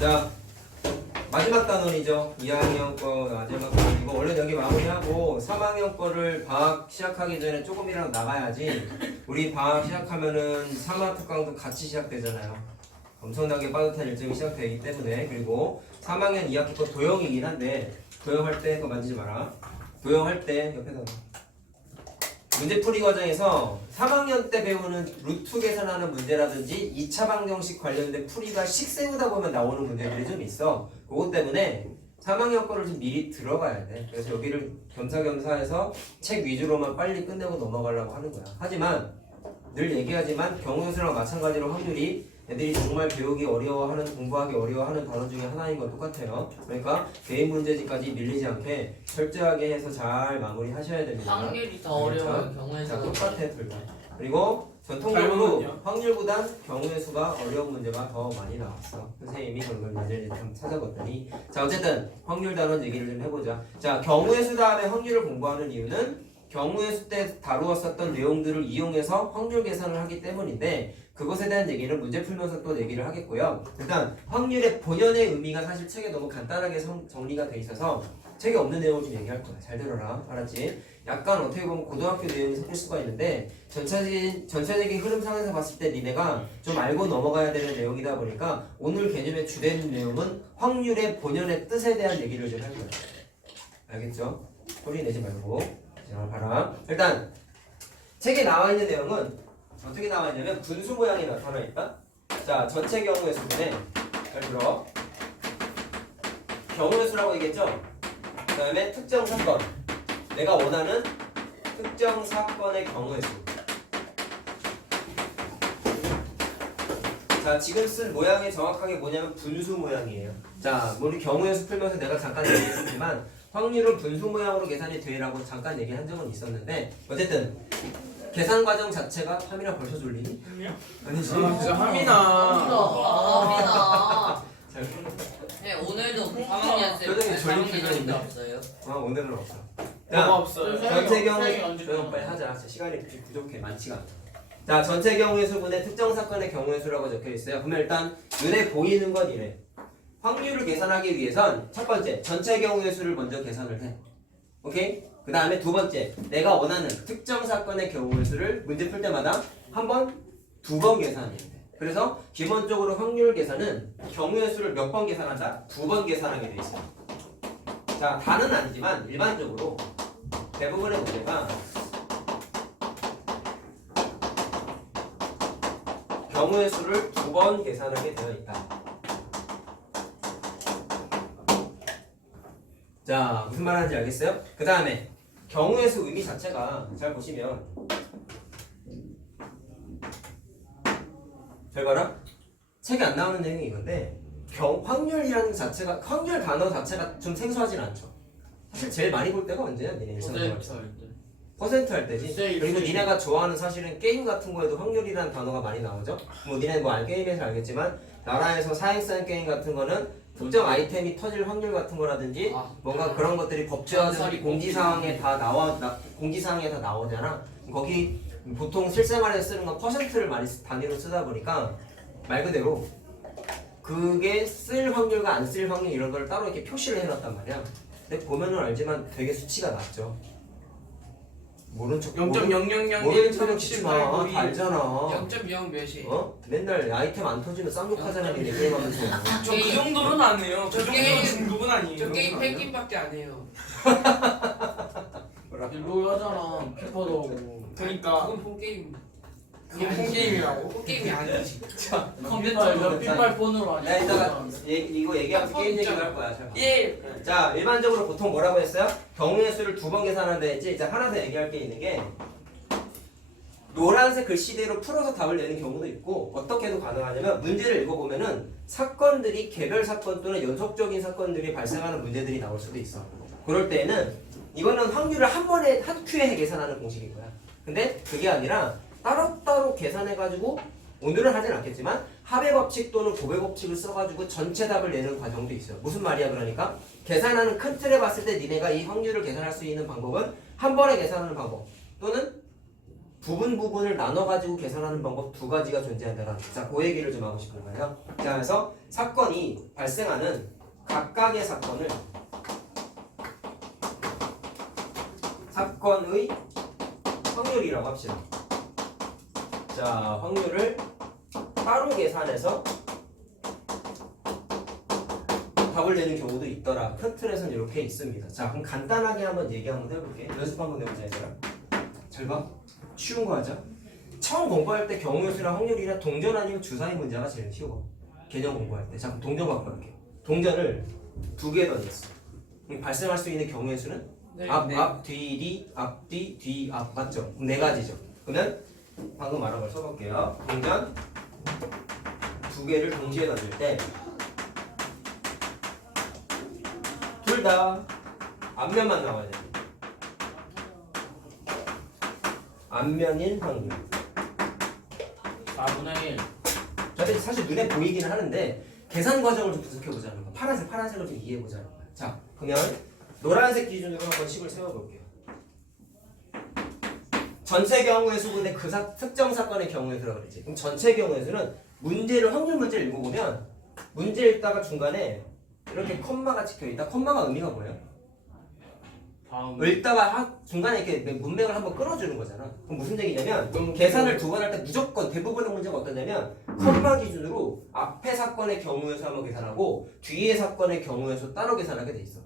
자, 마지막 단원이죠. 2학년 거 마지막 단원이고 얼른 여기 마무리하고 3학년 거를 방학 시작하기 전에 조금이라도 나가야지 우리 방학 시작하면은 3화 특강도 같이 시작되잖아요. 엄청나게 빠듯한 일정이 시작되기 때문에. 그리고 3학년 2학기 거 도형이긴 한데 도형할 때 그거 만지지 마라. 도형할 때 옆에다 문제풀이 과정에서 3학년 때 배우는 루트 계산하는 문제라든지 2차 방정식 관련된 풀이가 식 세우다 보면 나오는 문제들이 좀 있어. 그것 때문에 3학년 거를 좀 미리 들어가야 돼. 그래서 여기를 겸사겸사해서 책 위주로만 빨리 끝내고 넘어가려고 하는 거야. 하지만 늘 얘기하지만 경우수랑 마찬가지로 확률이 애들이 정말 배우기 어려워하는, 공부하기 어려워하는 단어 중에 하나인 건 똑같아요. 그러니까 개인 문제집까지 밀리지 않게 철저하게 해서 잘 마무리하셔야 됩니다. 확률이 더 어려워요. 경우에서. 자, 똑같아 둘다. 그리고 전통적으로 확률보단 경우의 수가 어려운 문제가 더 많이 나왔어. 선생님이 그런 문제를 좀 찾아봤더니. 자, 어쨌든 확률 단원 얘기를 좀 해보자. 자, 경우의 수 다음에 확률을 공부하는 이유는 경우의 수 때 다루었었던 내용들을 이용해서 확률 계산을 하기 때문인데, 그것에 대한 얘기는 문제 풀면서 또 얘기를 하겠고요. 일단 확률의 본연의 의미가 사실 책에 너무 간단하게 정리가 돼 있어서 책에 없는 내용을 좀 얘기할 거야. 잘 들어라. 알았지? 약간 어떻게 보면 고등학교 내용이 섞일 수가 있는데 전체적인 흐름상에서 봤을 때 니네가 좀 알고 넘어가야 되는 내용이다 보니까 오늘 개념의 주된 내용은 확률의 본연의 뜻에 대한 얘기를 좀 할 거야. 알겠죠? 소리 내지 말고. 자, 봐라. 일단 책에 나와 있는 내용은 어떻게 나와 있냐면 분수 모양이 나타나 있다. 자, 전체 경우의 수인데 잘 들어. 경우의 수라고 얘기했죠. 그 다음에 특정 사건. 내가 원하는 특정 사건의 경우의 수. 자, 지금 쓴 모양이 정확하게 뭐냐면 분수 모양이에요. 자, 우리 경우의 수 풀면서 내가 잠깐 얘기했지만 확률은 분수 모양으로 계산이 되라고 잠깐 얘기한 적은 있었는데, 어쨌든 계산 과정 자체가 함이나 벌써 졸리니? 함이요? 아니지. 진짜 함이나. 감사합니다. 잘 네, 오늘도 3학년생 표정이 졸린 표정인데. 없어요. 오늘은 없어. 뭐가 없어요? 전체 경우의 선생님이 언제 조용 빨리 하자. 시간이 부족해. 많지가 않아. 자, 전체 경우의 수분에 특정 사건의 경우의 수라고 적혀 있어요. 그러면 일단 눈에 보이는 건 이래. 확률을 계산하기 위해선 첫 번째 전체 경우의 수를 먼저 계산을 해. 오케이? 그 다음에 두 번째, 내가 원하는 특정 사건의 경우의 수를 문제 풀 때마다 한 번, 두 번 계산해야 돼. 그래서 기본적으로 확률 계산은 경우의 수를 몇 번 계산한다? 두 번 계산하게 돼 있어요. 자, 다는 아니지만 일반적으로 대부분의 문제가 경우의 수를 두 번 계산하게 되어 있다. 자, 무슨 말 하는지 알겠어요? 그 다음에 경우의 수 의미 자체가 잘 보시면 잘 봐라. 책에 안 나오는 내용이 이건데 확률이라는 자체가, 확률 단어 자체가 좀 생소하진 않죠. 사실 제일 많이 볼 때가 언제야? 니네 일상생활에서 퍼센트 할 때지. 그리고 니네가 좋아하는 사실은 게임 같은 거에도 확률이라는 단어가 많이 나오죠. 뭐 니네 뭐 게임에서 알겠지만 나라에서 사행성 게임 같은 거는 특정 아이템이 터질 확률 같은 거라든지 뭔가 그런 것들이 법제화된 공지사항에 다 나오잖아. 거기 보통 실생활에서 쓰는 건 퍼센트를 많이 단위로 쓰다 보니까 말 그대로 그게 쓸 확률과 안 쓸 확률 이런 걸 따로 이렇게 표시를 해놨단 말이야. 근데 보면은 알지만 되게 수치가 낮죠. 모르는 척 0.000 모르는 척 짓지 마. 다 알잖아. 0.0 몇이? 맨날 아이템 안 터지면 쌍욕하잖아. 니네 게임하면서. 저 그 정도는 안 해요. 저 정도는 게임- 중급은 아니에요. 저 게임 팬김밖에 안 해요. 롤 하잖아. 피파도 하고. 그러니까 그건 폰게임. 그게 폰게임이라고? 폰게임이 아니지. 컴퓨터 핀발 폰으로 하지. 야, 이따가 이거 얘기하면서 게임 얘기도 할 거야. 잘 봐. 예. 자, 일반적으로 보통 뭐라고 했어요? 경우의 수를 두 번 계산한다 했지. 자, 하나 더 얘기할 게 있는 게 노란색 글씨대로 풀어서 답을 내는 경우도 있고 어떻게도 가능하냐면 문제를 읽어보면은 사건들이 개별 사건 또는 연속적인 사건들이 발생하는 문제들이 나올 수도 있어. 그럴 때에는 이거는 확률을 한 번에 한 큐에 계산하는 공식인 거야. 근데 그게 아니라 따로따로 계산해가지고 오늘은 하진 않겠지만 합의 법칙 또는 곱의 법칙을 써가지고 전체 답을 내는 과정도 있어요. 무슨 말이야? 그러니까 계산하는 큰 틀에 봤을 때 니네가 이 확률을 계산할 수 있는 방법은 한 번에 계산하는 방법 또는 부분을 나눠가지고 계산하는 방법 두 가지가 존재한다. 자, 그 얘기를 좀 하고 싶은 거예요. 자, 그래서 사건이 발생하는 각각의 사건의 확률이라고 합시다. 자, 확률을 따로 계산해서 답을 내는 경우도 있더라. 큰 틀에서는 이렇게 있습니다. 자, 그럼 간단하게 한번 얘기 한번 해볼게. 연습 한번 해보자, 얘들아. 잘 봐. 쉬운 거 하자. 처음 공부할 때 경우의 수랑 확률이랑 동전 아니면 주사위 문제가 제일 쉬워. 개념 공부할 때. 자, 그럼 동전 갖고 갈게. 동전을 2개 던졌어. 그럼 발생할 수 있는 경우의 수는 앞, 뒤, 앞, 뒤, 앞. 맞죠? 그럼 4가지죠. 그러면 방금 말한 걸 써볼게요. 동전 2개를 동시에 던질 때 둘 다 앞면만 나와야 됩니다. 앞면인 확률. 4분의 1. 저한테 사실 눈에 보이기는 하는데 계산 과정을 좀 분석해보자는 거야. 파란색을 좀 이해해보자는 거야. 자, 그러면 노란색 기준으로 한번 식을 세워볼게요. 전체 경우의 수분의 그 특정 사건의 경우의 수라고 그러지. 그럼 전체 경우의 수는 확률 문제를 읽어보면 문제 읽다가 중간에 이렇게 컴마가 찍혀있다. 컴마가 의미가 뭐예요? 다음. 읽다가 중간에 이렇게 문맥을 한번 끊어주는 거잖아. 그럼 무슨 얘기냐면 계산을 2번 할 때 무조건 대부분의 문제가 어떠냐면 컴마 기준으로 앞에 사건의 경우의 수 한번 계산하고 뒤에 사건의 경우의 수 따로 계산하게 돼 있어.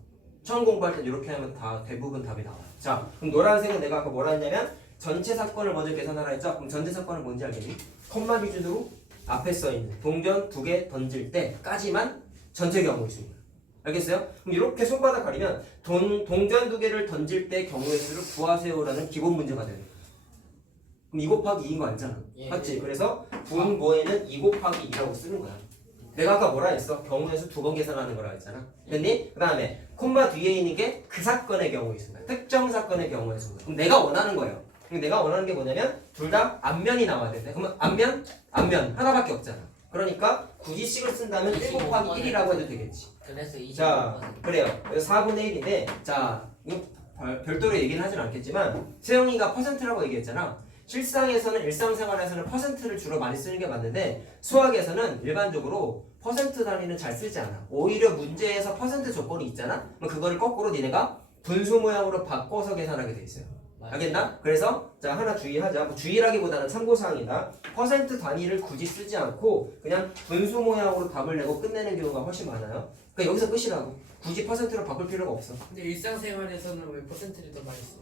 처음 공부할 때 이렇게 하면 다 대부분 답이 나와요. 자, 그럼 노란색은 내가 아까 뭐라 했냐면 전체 사건을 먼저 계산하라 했죠? 그럼 전체 사건은 뭔지 알겠니? 컴마 기준으로 앞에 써있는 동전 2개 던질 때까지만 전체 경우의 수입니다. 알겠어요? 그럼 이렇게 손바닥 가리면 동전 2개를 던질 때 경우의 수를 구하세요라는 기본 문제가 되는 거예요. 그럼 2 곱하기 2인 거 알잖아. 예. 맞지? 그래서 분모에는 2 곱하기 2라고 쓰는 거야. 내가 아까 뭐라 했어? 경우의 수 2번 계산하는 거라 했잖아. 됐니? 그 다음에 콤마 뒤에 있는 게 그 사건의 경우의 수인 거야. 특정 사건의 경우의 수인 거야. 그럼 내가 원하는 거예요. 그럼 내가 원하는 게 뭐냐면 둘 다 앞면이 나와야 된대. 그러면 앞면 하나밖에 없잖아. 그러니까 굳이 식을 쓴다면 1 곱하기 1이라고 해도 되겠지. 그래서 25%. 자, 그래요. 4분의 1인데, 자, 이거 별도로 얘기는 하진 않겠지만, 세영이가 퍼센트라고 얘기했잖아. 실상에서는 일상생활에서는 퍼센트를 주로 많이 쓰는 게 맞는데, 수학에서는 일반적으로 퍼센트 단위는 잘 쓰지 않아. 오히려 문제에서 퍼센트 조건이 있잖아? 그럼 그거를 거꾸로 니네가 분수 모양으로 바꿔서 계산하게 돼 있어요. 알겠나? 그래서 자 하나 주의하자. 뭐 주의라기보다는 참고사항이다. 퍼센트 단위를 굳이 쓰지 않고 그냥 분수 모양으로 답을 내고 끝내는 경우가 훨씬 많아요. 그러니까 여기서 끝이라고. 굳이 퍼센트로 바꿀 필요가 없어. 근데 일상생활에서는 왜 퍼센트를 더 많이 써요?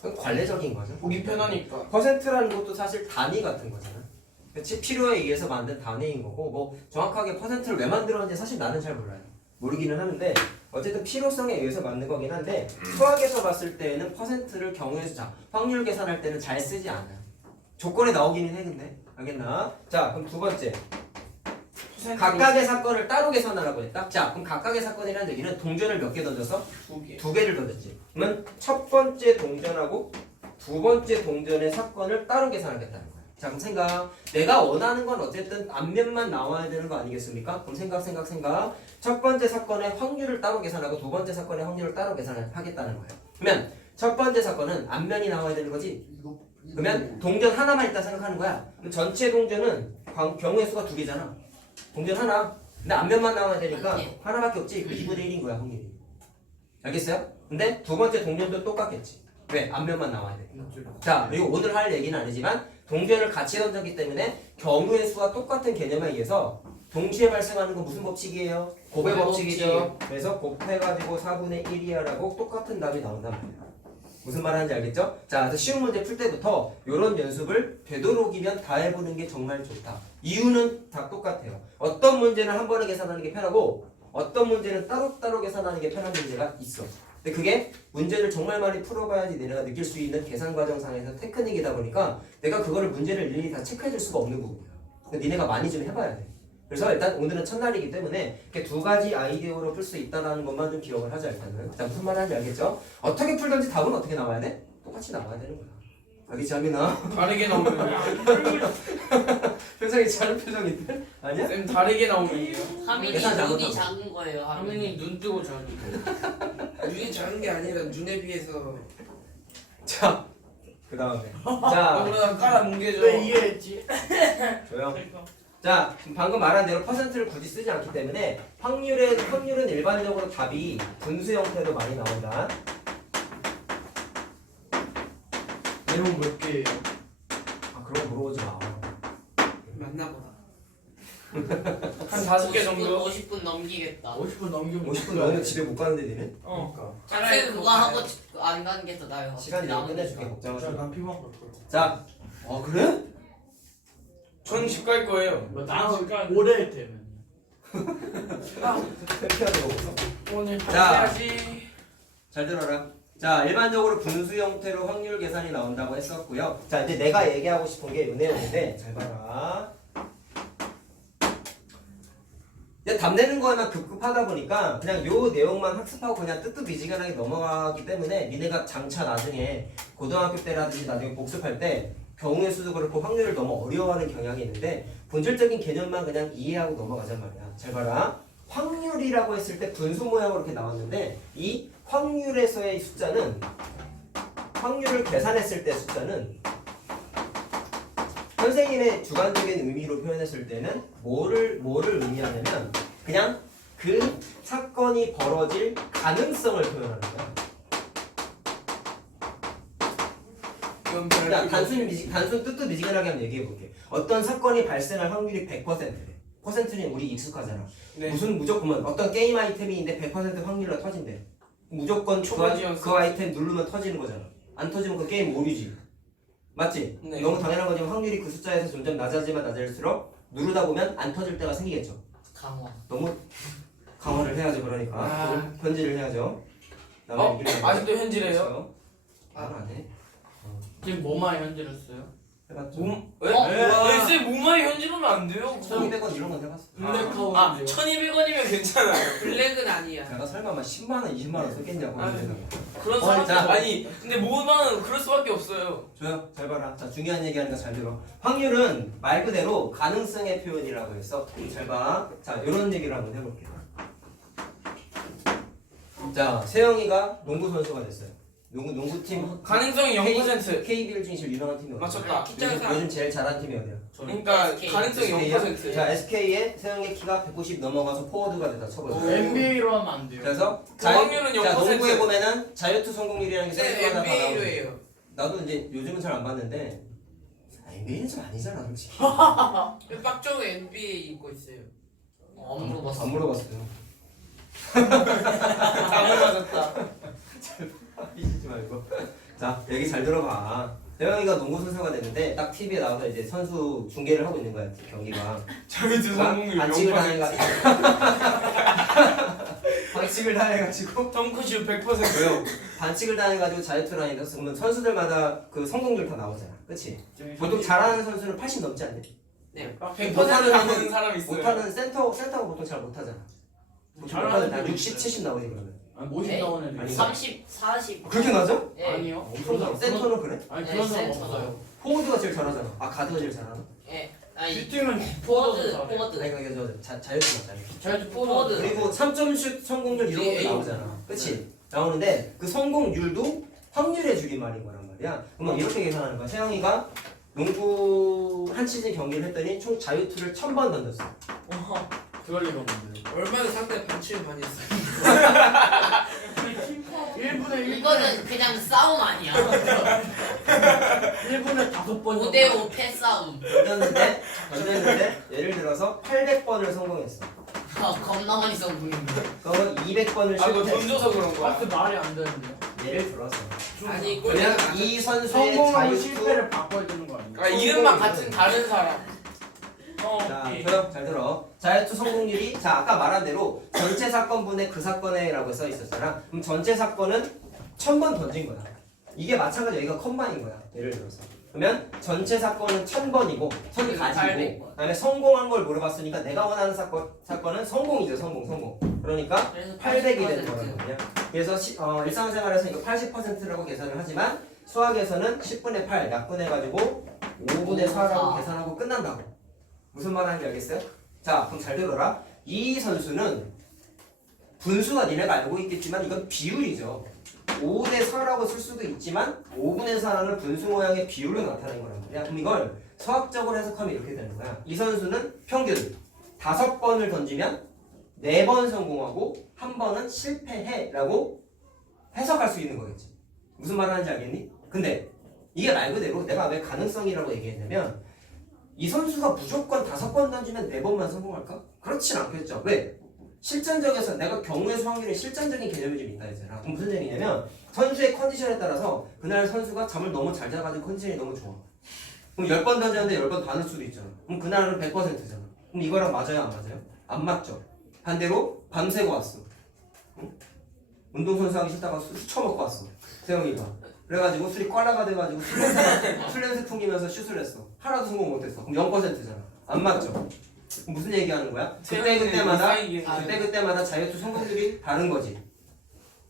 그건 관례적인 거죠. 보기 편하니까. 퍼센트라는 것도 사실 단위 같은 거잖아. 그치? 필요에 의해서 만든 단위인 거고 뭐 정확하게 퍼센트를 왜 만들었는지 사실 나는 잘 몰라요. 모르기는 하는데 어쨌든 필요성에 의해서 만든 거긴 한데 수학에서 봤을 때는 퍼센트를 경우의 수, 자 확률 계산할 때는 잘 쓰지 않아요. 조건에 나오기는 해 근데 알겠나? 자 그럼 두 번째 각각의 사건을 따로 계산하라고 했다. 자 그럼 각각의 사건이라는 얘기는 동전을 몇 개 던져서? 2개. 2개를 던졌지. 그러면 첫 번째 동전하고 두 번째 동전의 사건을 따로 계산하겠다는 거야. 자 그럼 생각. 내가 원하는 건 어쨌든 앞면만 나와야 되는 거 아니겠습니까? 그럼 생각. 첫 번째 사건의 확률을 따로 계산하고 두 번째 사건의 확률을 따로 계산하겠다는 거예요. 그러면 첫 번째 사건은 앞면이 나와야 되는 거지. 그러면 동전 하나만 있다 생각하는 거야. 그럼 전체 동전은 경우의 수가 2개잖아. 동전 하나. 근데 앞면만 나와야 되니까 하나밖에 없지. 2분의 1인 거야 확률이. 알겠어요? 근데 두 번째 동전도 똑같겠지. 왜? 앞면만 나와야 돼. 자 그리고 오늘 할 얘기는 아니지만 동전을 같이 던졌기 때문에 경우의 수와 똑같은 개념에 의해서 동시에 발생하는 건 무슨 법칙이에요? 곱의 법칙이죠. 그래서 곱해가지고 4분의 1이야라고 똑같은 답이 나온단 말이에요. 무슨 말 하는지 알겠죠? 자, 그래서 쉬운 문제 풀 때부터 이런 연습을 되도록이면 다 해보는 게 정말 좋다. 이유는 다 똑같아요. 어떤 문제는 한 번에 계산하는 게 편하고 어떤 문제는 따로따로 계산하는 게 편한 문제가 있어. 근데 그게 문제를 정말 많이 풀어봐야지 내가 느낄 수 있는 계산 과정상에서 테크닉이다 보니까 내가 그거를 문제를 일일이 다 체크해줄 수가 없는 부분이야. 근데 니네가 많이 좀 해봐야 돼. 그래서 일단 오늘은 첫날이기 때문에 이렇게 2가지 아이디어로 풀 수 있다는 것만 좀 기억을 하자 일단은. 자 무슨 말 하는지 알겠죠? 어떻게 풀든지 답은 어떻게 나와야 돼? 똑같이 나와야 되는 거야. 알겠지 하민아? 다르게 나오면 표정이 작은 표정인데? 아니야? 쌤 다르게 나오면 하민이 계산 눈이 잘못하고. 작은 거예요. 하민이 눈 뜨고 자는 눈이 작은 게 아니라 눈에 비해서 자 그 다음에 아, 자 그러다 깔아 뭉개져. 왜 이해했지? 조용. 자 지금 방금 말한 대로 퍼센트를 굳이 쓰지 않기 때문에 확률은 일반적으로 답이 분수 형태로 많이 나온다. 내용 몇 개예요? 아 그런 거 물어보지 마. 맞나보다. 한 5개 정도. 50분 넘기겠다. 50분 넘기면 50분 넘으면 집에 못 가는데 니는? 어. 차라리 그거 하고 안 가는 게 더 나아요. 시간 내가 끝내줄게 자, 걱정하지 마. 난 피부한 걸 거야. 자, 그래? 전 집 갈 거예요. 뭐 나는 오래 되면. 회피하는 거 없어. 오늘 자. 해야지. 잘 들어라. 자, 일반적으로 분수 형태로 확률 계산이 나온다고 했었고요. 자, 이제 내가 얘기하고 싶은 게 이 내용인데 잘 봐라. 이제 답 내는 거에만 급급하다 보니까 그냥 요 내용만 학습하고 그냥 뜨뜻미지근하게 넘어가기 때문에 니네가 장차 나중에 고등학교 때라든지 나중에 복습할 때 경우의 수도 그렇고 확률을 너무 어려워하는 경향이 있는데 본질적인 개념만 그냥 이해하고 넘어가잔 말이야. 잘 봐라. 확률이라고 했을 때 분수 모양으로 이렇게 나왔는데 이 확률에서의 숫자는 확률을 계산했을 때 숫자는 선생님의 주관적인 의미로 표현했을 때는 뭐를 의미하냐면 그냥 그 사건이 벌어질 가능성을 표현하는 거야. 그러니까 단순 뜨뜻미지근하게 한번 얘기해 볼게. 어떤 사건이 발생할 확률이 100%래. 퍼센트는 우리 익숙하잖아. 네. 무조건 어떤 게임 아이템이 있는데 100% 확률로 터진대. 무조건 그 아이템 누르면 터지는 거잖아. 안 터지면 그 게임 오류지. 맞지? 네. 너무 당연한 거지만 확률이 그 숫자에서 점점 낮아지면 낮아질수록 누르다 보면 안 터질 때가 생기겠죠. 강화. 너무 강화를 해야죠. 그러니까 편지를 해야죠. 아직도 현질해요? 안 해. 지금 뭐만 현질했어요? 해봤죠. 왜? 쌤 몸만이 현질하면 안 돼요. 1200원 이런 건 해봤어. 블랙하우스. 1200원이면 괜찮아요. 블랙은 아니야. 내가 설마 막 10만원, 20만원 쓰겠냐고. 아유. 이러잖아. 그런 자. 사람들 아니 근데 모만은 그럴 수밖에 없어요. 조용, 잘 봐라. 자, 중요한 얘기하니까 잘 들어. 확률은 말 그대로 가능성의 표현이라고 했어. 잘 봐. 자, 이런 얘기를 한번 해볼게요. 자, 세영이가 농구 선수가 됐어요. 농구팀 가능성이 0%. KBL 중에 제일 유명한 팀이 어디야? 맞췄다. 요즘 제일 잘하는 팀이 어디야? 그러니까 SK. 가능성이 SK야? 0%. 자, SK의 세영의 키가 190 넘어가서 포워드가 됐다 쳐보세요. NBA로 하면 안 돼요. 그래서 그 확률은 0%. 자, 농구에 보면은 자유투 성공률이라는 게 네, 선수마다 다 나오죠. NBA로 해요. 나도 이제 요즘은 잘 안 봤는데 NBA는 좀 아니잖아, 솔직히. 빡종 NBA 입고 있어요. 안 물어봤어. 안 물어봤어요. 잘못 맞았다. 삐지지 말고. 자, 여기 잘 들어봐. 대영이가 농구 선수가 됐는데 딱 TV에 나와서 이제 선수 중계를 하고 있는 거야, 경기가. 자유투 성공률 반칙을 0%. 반칙을 당해가지고 덩크슛 100%. 왜요? 반칙을 당해가지고 자유투를 하니까 그러면 선수들마다 그 성공률 다 나오잖아, 그렇지? 보통 잘하는 선수는 80 넘지 않니? 네. 100% 못하는 나오는 사람 있어요. 못하는 센터가 보통 잘 못하잖아. 보통 몇 잘하는 번, 한 애들 60, 있어요. 70 나오지 그러면. 아니 50 네? 나오는 애들. 아니, 30, 40. 그렇게 나죠? 예. 아니요. 센터는 그래? 아니 네, 그런 사람 센터가. 없어요. 포워드가 제일 잘하잖아. 아, 가드가 제일 잘하나? 예. 아니 슈팅은 포워드 잘해. 포워드. 아니 그러니까 자유투가 자유투. 자유투 포워드. 그리고 3점슛 성공률 이런 것도 에이. 나오잖아. 그치? 나오는데 그 성공률도 확률의 줄임말인 거란 말이야. 그러면 이렇게 계산하는 거야. 세영이가 농구 한 시즌 경기를 했더니 총 자유투를 1000번 던졌어. 그럴 리가 없는데. 얼마나 상대 반칙을 많이 했어요. 1분에 1. 이거는 그냥 싸움 아니야. 1분에 5번. 5대5 패싸움. 던졌는데 예를 들어서 800번을 성공했어. 겁나 많이 성공했네. 그러면 200번을 아 이거 돈 실패했어. 줘서 그런 거야. 박스 말이 안 되는데요. 예를 들어서. 아니 그냥 꼴찌가 이 선수의 성공하고 자유투. 실패를 바꿔야 되는 거 아니에요? 아 이름만 같은 다른 사람. 자, 조용, 잘 들어. 자유투 성공률이 자 아까 말한 대로 전체 사건분의 그 사건에라고 써 있었잖아. 그럼 전체 사건은 1000번 던진 거야. 이게 마찬가지 여기가 컴마인 거야. 예를 들어서. 그러면 전체 사건은 1000번이고 선이 가지고 800번. 그다음에 성공한 걸 물어봤으니까 내가 원하는 사건은 성공이죠. 성공. 그러니까 그래서 800이 되는 80%. 거란 말이야. 그래서 일상생활에서 이거 80%라고 계산을 하지만 수학에서는 10분의 8 약분해가지고 5분의 4라고 계산하고 끝난다고. 무슨 말 하는지 알겠어요? 자, 그럼 잘 들어라. 이 선수는 분수가 니네가 알고 있겠지만 이건 비율이죠. 5대 4라고 쓸 수도 있지만 5분의 4라는 분수 모양의 비율로 나타낸 거란 말이야. 그럼 이걸 수학적으로 해석하면 이렇게 되는 거야. 이 선수는 평균 5번을 던지면 4번 성공하고 1번은 실패해 라고 해석할 수 있는 거겠지. 무슨 말 하는지 알겠니? 근데 이게 말 그대로 내가 왜 가능성이라고 얘기했냐면 이 선수가 무조건 5번 던지면 4번만 성공할까? 그렇진 않겠죠. 왜? 실전적에서 내가 경우의 수 확률에 실전적인 개념이 좀 있다 했잖아. 그럼 무슨 얘기냐면 선수의 컨디션에 따라서 그날 선수가 잠을 너무 잘 자가지고 컨디션이 너무 좋아. 그럼 10번 던졌는데 10번 다 넣을 수도 있잖아. 그럼 그날은 100%잖아. 그럼 이거랑 맞아요? 안 맞아요? 안 맞죠. 반대로 밤새고 왔어. 응? 운동선수 하기 싫다가 술 처먹고 왔어. 세영이가. 그래가지고 술이 꽐라가 돼가지고 술 냄새 풍기면서 슛을 했어. 하나도 성공 못했어. 그럼 0%잖아. 안 맞죠? 그럼 무슨 얘기하는 거야? 그때마다 자유투 성공률이 다른 거지.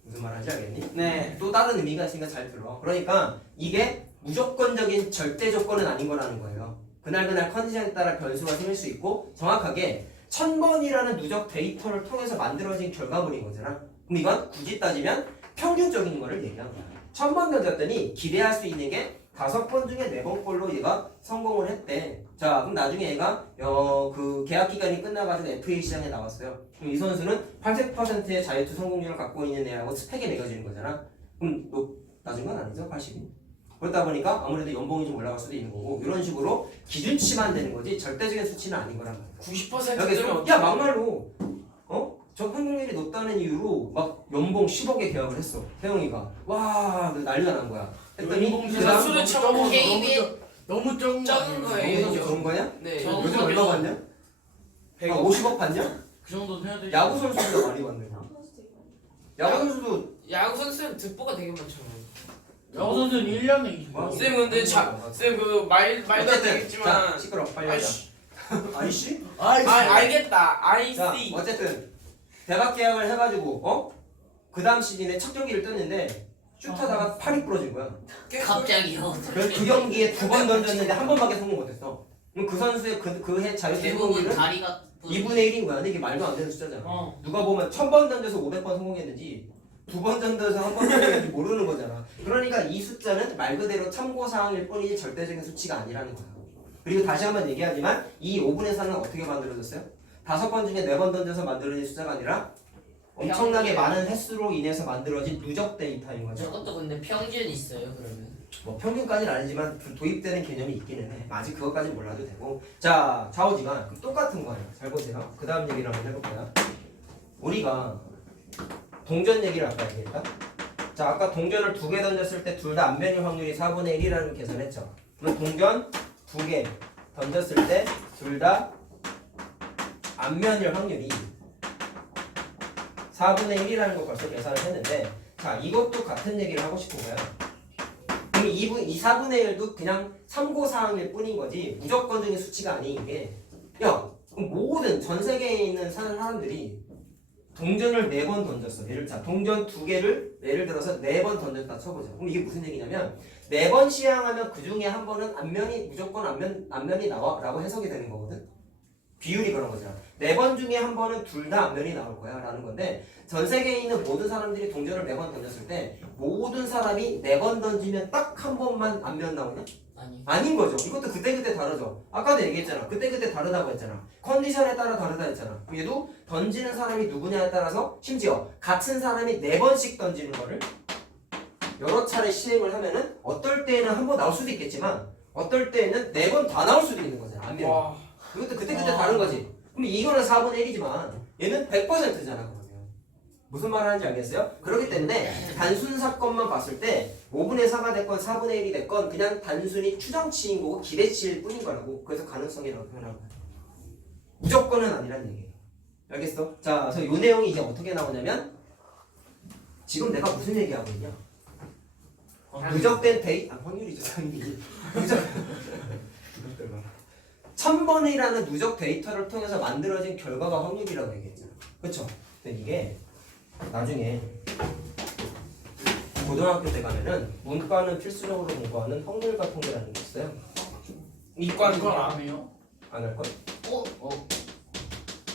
무슨 말인지 알겠니? 네. 또 다른 의미가 있으니까 잘 들어. 그러니까 이게 무조건적인 절대 조건은 아닌 거라는 거예요. 그날 컨디션에 따라 변수가 생길 수 있고 정확하게 1000번이라는 누적 데이터를 통해서 만들어진 결과물인 거잖아. 그럼 이건 굳이 따지면 평균적인 거를 얘기한 거야. 1000번 던졌더니 기대할 수 있는 게 5번 중에 4번꼴로 얘가 성공을 했대. 자, 그럼 나중에 얘가 그 계약 기간이 끝나가지고 FA 시장에 나왔어요. 그럼 이 선수는 80%의 자유투 성공률을 갖고 있는 애하고 스펙이 매겨지는 거잖아. 그럼 낮은 건 아니죠, 80이. 그렇다 보니까 아무래도 연봉이 좀 올라갈 수도 있는 거고 이런 식으로 기준치만 되는 거지 절대적인 수치는 아닌 거란 말이야. 90% 여기서 야 막말로 저 성공률이 높다는 이유로 막 연봉 10억에 계약을 했어. 태영이가 와 난리가 난 거야. 했더니 연봉 술을 처먹어. 너무 적은 적은 거 거예요. 너무 그런 거냐? 네. 저- 요즘 얼마 받냐? 50억 받냐? 그 정도는 해야 되지. 야구 선수보다 많이 받네. 야구 선수도 야구 선수는 득보가 되게 많잖아요. 야구 선수는 1년에 20만. 쌤 근데 쌤그 말도 안 어쨌든 되겠지만 자 시끄러 빨리 하자. 아이씨? 알겠다. I 자 see. 어쨌든 대박 계약을 해가지고 그 다음 시즌에 첫 경기를 떴는데 슛하다가 팔이 부러진 거야. 갑자기요. 그래서 그 경기에 2번 던졌는데 한 번밖에 성공 못했어. 그럼 그 선수의 그해 자유투 대부분 성공률은 다리가 2분의 1인 거야. 근데 이게 말도 안 되는 숫자잖아. 어. 누가 보면 1000번 던져서 500번 성공했는지 2번 던져서 한 번 성공했는지 모르는 거잖아. 그러니까 이 숫자는 말 그대로 참고사항일 뿐이지 절대적인 수치가 아니라는 거야. 그리고 다시 한번 얘기하지만 이 5분의 4는 어떻게 만들어졌어요? 5번 중에 4번 던져서 만들어진 숫자가 아니라 엄청나게 많은 횟수로 인해서 만들어진 누적 데이터인 거죠. 저것도 근데 평균 있어요 그러면. 뭐 평균까지는 아니지만 도입되는 개념이 있기는 해. 아직 그것까지 몰라도 되고. 자, 좌우지간 그럼 똑같은 거예요. 잘 보세요. 그 다음 얘기를 한번 해볼까요? 우리가 동전 얘기를 아까 얘기했다. 자, 아까 동전을 2개 던졌을 때 둘 다 안면일 확률이 4분의 1이라는 걸 계산했죠. 그럼 동전 2개 던졌을 때 둘 다 안면일 확률이 4분의 1이라는 거 벌써 계산을 했는데, 자, 이것도 같은 얘기를 하고 싶은 거야. 그럼 이 4분의 1도 그냥 참고사항일 뿐인 거지 무조건적인 수치가 아닌 게, 야, 그럼 모든 전 세계에 있는 사람들이 동전을 4번 던졌어. 자, 동전 2개를 예를 들어서 4번 던졌다 쳐보자. 그럼 이게 무슨 얘기냐면 4번 시향하면 그 중에 한 번은 무조건 앞면이 나와 라고 해석이 되는 거거든. 비율이 그런 거잖아. 4번 중에 한 번은 둘 다 앞면이 나올 거야 라는 건데, 전 세계에 있는 모든 사람들이 동전을 4번 던졌을 때 모든 사람이 4번 던지면 딱 한 번만 앞면 나오냐? 아니. 아닌 거죠. 이것도 그때그때 다르죠. 아까도 얘기했잖아. 그때그때 다르다고 했잖아. 컨디션에 따라 다르다 했잖아. 얘도 던지는 사람이 누구냐에 따라서 심지어 같은 사람이 4번씩 던지는 거를 여러 차례 시행을 하면은 어떨 때에는 한 번 나올 수도 있겠지만 어떨 때에는 4번 다 나올 수도 있는 거잖아. 앞면이. 와. 이것도 그때그때 다른 거지. 그럼 이거는 4분의 1이지만 얘는 100%잖아. 그러면 무슨 말 하는지 알겠어요? 그렇기 때문에 단순 사건만 봤을 때 5분의 4가 됐건 4분의 1이 됐건 그냥 단순히 추정치인 거고 기대치일 뿐인 거라고. 그래서 가능성이라고 표현한 거야. 무조건은 아니라는 얘기예요. 알겠어? 자, 그래서 이 내용이 이제 어떻게 나오냐면 지금 내가 무슨 얘기하고 있냐? 누적된 확률이죠, 당연히. 누적 1000번이라는 누적 데이터를 통해서 만들어진 결과가 확률이라고 얘기했잖아. 그쵸? 근데 이게 나중에 고등학교 때 가면은 문과는 필수적으로 공부하는 확률과 통계라는 게 있어요. 이과는 이걸 안 해요? 안 할 걸?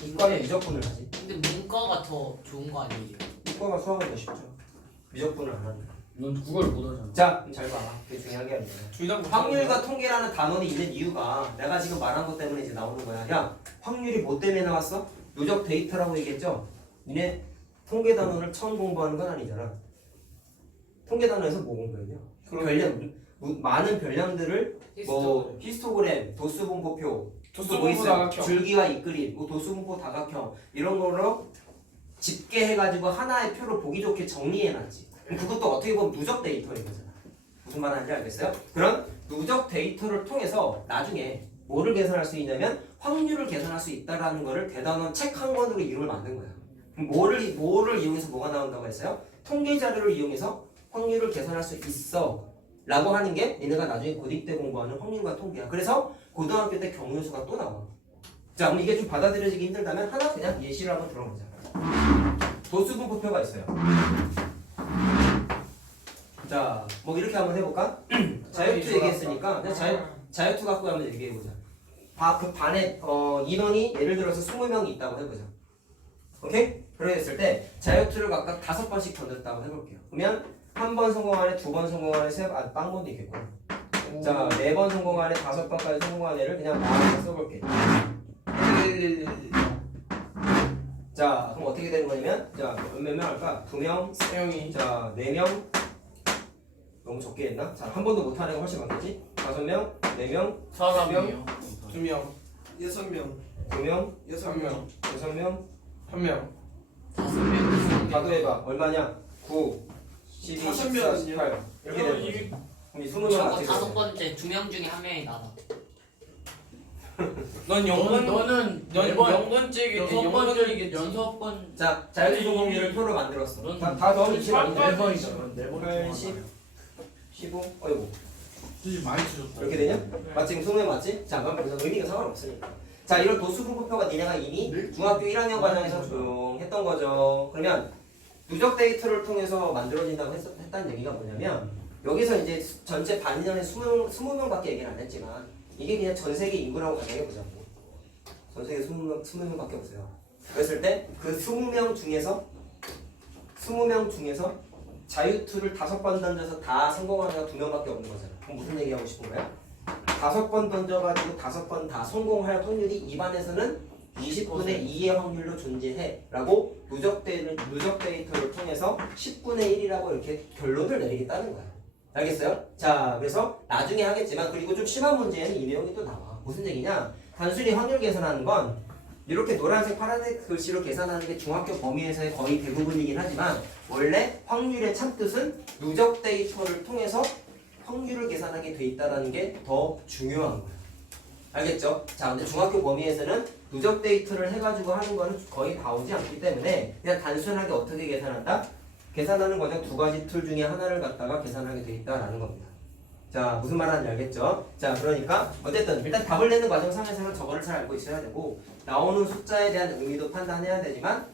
이과는 미적분을 하지. 근데 문과가 더 좋은 거 아니에요? 이과가 수학은 더 쉽죠. 미적분을 안 하니까. 넌 그걸 못 하잖아. 자, 그럼 잘 봐. 그게 중요한 게 아니야. 둘다 확률과 통계라는 단원이 있는 이유가 내가 지금 말한 것 때문에 이제 나오는 거야. 야, 확률이 뭐 때문에 나왔어? 누적 데이터라고 얘기했죠? 니네 통계 단원을 처음 공부하는 건 아니잖아. 통계 단원에서 뭐 공부했냐? 별량, 많은 별량들을 뭐 히스토그램, 도수분포표, 도수분포 다각형. 줄기와 이끌림, 뭐 도수분포 다각형 이런 걸로 집계해가지고 하나의 표로 보기 좋게 정리해놨지. 그럼 그것도 어떻게 보면 누적 데이터인 거잖아. 무슨 말 하는지 알겠어요? 그런 누적 데이터를 통해서 나중에 뭐를 계산할 수 있냐면 확률을 계산할 수 있다라는 거를 대단원 책 한 권으로 이름을 만든 거야. 그럼 뭐를 이용해서 뭐가 나온다고 했어요? 통계 자료를 이용해서 확률을 계산할 수 있어 라고 하는 게 얘네가 나중에 고딩 때 공부하는 확률과 통계야. 그래서 고등학교 때 경우수가 또 나와. 자, 그럼 이게 좀 받아들여지기 힘들다면 하나 그냥 예시를 한번 들어보자. 도수분포표가 있어요. 자, 뭐 이렇게 한번 해볼까? 자유투 얘기했으니까 그냥 자유투 갖고 한번 얘기해보자. 그 반에 인원이 예를 들어서 20명이 있다고 해보자. 오케이? 그랬을 때 자유투를 각각 5번씩 던졌다고 해볼게요. 그러면 한 번 성공하네, 2번 성공하네, 빵번도 있겠고. 자, 4번 성공하네, 5번까지 성공한 애를 그냥 나와서 써볼게. 자, 그럼 어떻게 되는 거냐면, 자, 몇 명 할까? 2명, 세영이 자, 4명. 너무 적게 했나? 자, 한 번도 못하는 애가 훨씬 많겠지? 5명, 4명, 사람이요. 2명 6명 2명, 6명 6명, 1명 5명. 다도 해봐. 얼마냐? 9, 12, 14, 5명은요? 18. 이렇게 되는 거지. 그럼 이 20명 저거 어떻게 다섯 되는 거야? 번째 2명 중에 한 명이 나다. 넌 너는 넌 번 영번째겠지 여섯 번째 영번이겠지 연섯 번. 자, 자유투 성공률을 표로 만들었어. 넌 다 더하면 20 아니야? 네 번이잖아. 네 번. 8, 10, 15, 어이구. 수지 많이 치셨다. 이렇게 되냐? 맞지? 20명 맞지? 자, 그럼 그래서 의미가 상관없으니까. 자, 이런 도수분포표가 니네가 이미 중학교 1학년 과정에서 조용했던 거죠. 그러면 누적 데이터를 통해서 만들어진다고 했다는 얘기가 뭐냐면 여기서 이제 전체 반 인원의 20명밖에 얘기를 안 했지만 이게 그냥 전 세계 인구라고 가정해보자고. 전 세계 20명밖에 없어요. 그랬을 때 그 20명 중에서 자유투를 5번 던져서 다 성공하는 애가 2명밖에 없는 거잖아. 그럼 무슨 얘기하고 싶은 거야? 5번 던져가지고 5번 다 성공할 확률이 이 반에서는 20분의 2의 확률로 존재해 라고 누적 데이터를 통해서 10분의 1이라고 이렇게 결론을 내리겠다는 거야. 알겠어요? 자, 그래서 나중에 하겠지만 그리고 좀 심한 문제에는 이 내용이 또 나와. 무슨 얘기냐? 단순히 확률 계산하는 건 이렇게 노란색 파란색 글씨로 계산하는 게 중학교 범위에서의 거의 대부분이긴 하지만 원래 확률의 참뜻은 누적 데이터를 통해서 확률을 계산하게 돼 있다는 게 더 중요한 거야. 알겠죠? 자, 근데 중학교 범위에서는 누적 데이터를 해가지고 하는 거는 거의 나오지 않기 때문에 그냥 단순하게 어떻게 계산한다? 계산하는 과정 2가지 툴 중에 하나를 갖다가 계산하게 돼 있다라는 겁니다. 자, 무슨 말 하는지 알겠죠? 자, 그러니까 어쨌든 일단 답을 내는 과정상에서는 저거를 잘 알고 있어야 되고 나오는 숫자에 대한 의미도 판단해야 되지만